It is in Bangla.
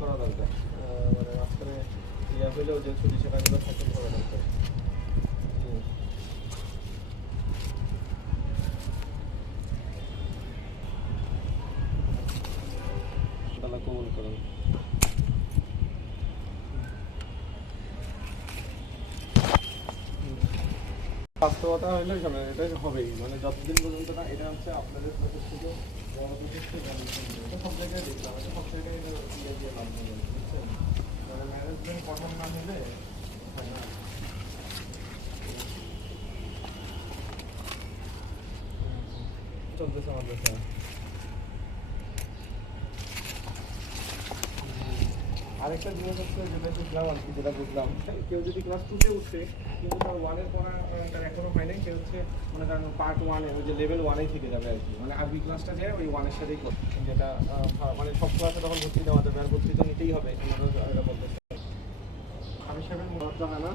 করা দরকার, মানে মাঝখানে ইয়া হইলেও যে ছুটি সেখানগুলো সেটেল করা দরকার। আল্লাহ কবুল করুন। বাস্তবতা হইলে এটা হবেই, মানে যতদিন পর্যন্ত না এটা হচ্ছে আপনাদের প্রতিষ্ঠিত বড় প্রতিষ্ঠিত সব জায়গায় দেখলাম, এটা সব জায়গায় এটা ইয়ে দিয়ে লাভ হবে, বুঝছেন? মানে ম্যানেজমেন্ট কঠোর না হলে হয় না। চলতেছে আমাদের স্যার। আরেকটা জিনিস হচ্ছে যেটা বুঝলাম আর কি, যেটা বুঝলাম কেউ যদি ক্লাস 2-তে উঠে কিন্তু তার 1-এর পড়া তার এখনো হয় নাই, সে হচ্ছে মানে তার পার্ট 1-এ ওই যে লেভেল 1-এই থেকে যাবে আর কি, মানে আরবি ক্লাসটা যায় ওই 1-এর সাথেই করবে, যেটা মানে সব ক্লাসে তখন ভর্তি দেওয়া যাবে, আর ভর্তি তো নিতেই হবে এটা বলতেছে। আমি সাহেবের মনে হয় না